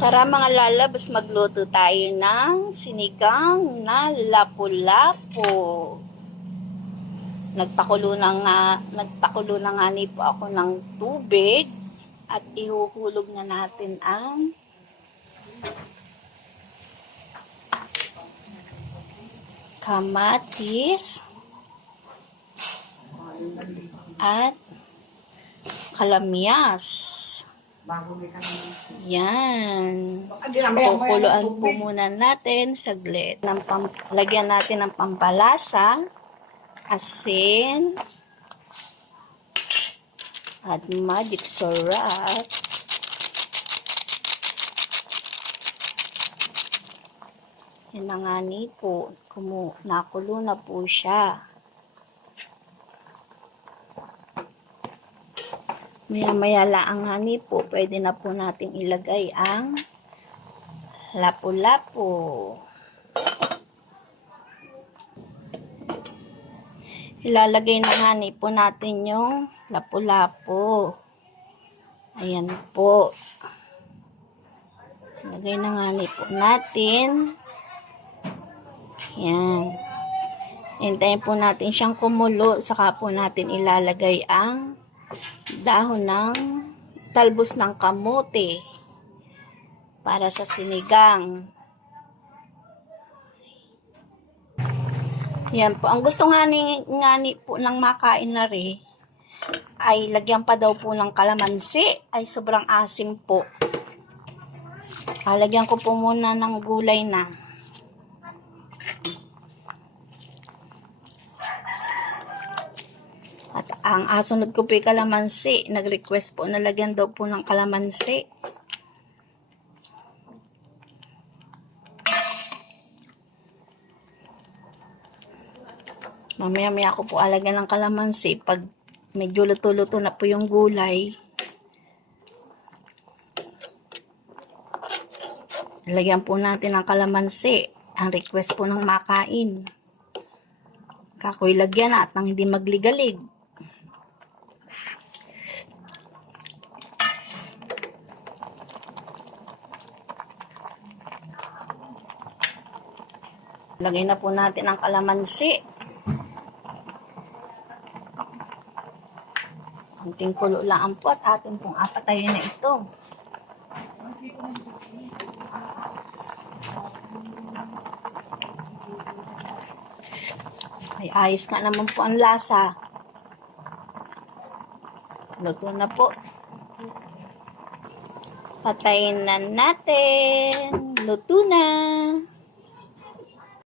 Tara mga lalabs, magluto tayo ng sinigang na lapu-lapu. Nagpakulo na nga ni po ako ng tubig at ihuhulog na natin ang kamatis at kalamyas. Yan. Kukuluan po muna natin saglit. Lagyan natin ng pampalasa, asin, at magic sarap. Yan na nga ni po. Nakulo na po siya. Maya-maya lang nga ni po, pwede na po natin ilagay ang lapu-lapu. Ilalagay na nga ni po natin yung lapu-lapu. Ayan po. Ilagay na nga ni po natin. Yan. Hintayin po natin siyang kumulo, saka po natin ilalagay ang dahon ng talbos ng kamote para sa sinigang. Yan po. Ang gusto nga ni po ng makain na rin ay lagyan pa daw po ng kalamansi. Ay sobrang asim po. Lagyan ko po muna ng gulay na. At ang asunod ko po yung kalamansi. Nag-request po na lagyan daw po ng kalamansi. Mamaya-maya ako po alagyan ng kalamansi. Pag medyo luto-luto na po yung gulay, lagyan po natin ng kalamansi. Ang request po ng makain. Kakoy lagyan at nang hindi magligalig. Lagay na po natin ang kalamansi. Kunting kulo lang ang pot. Atin pong apatayin na ito. Ay, ayos na naman po ang lasa. Luto na po. Patayin na natin. Luto na.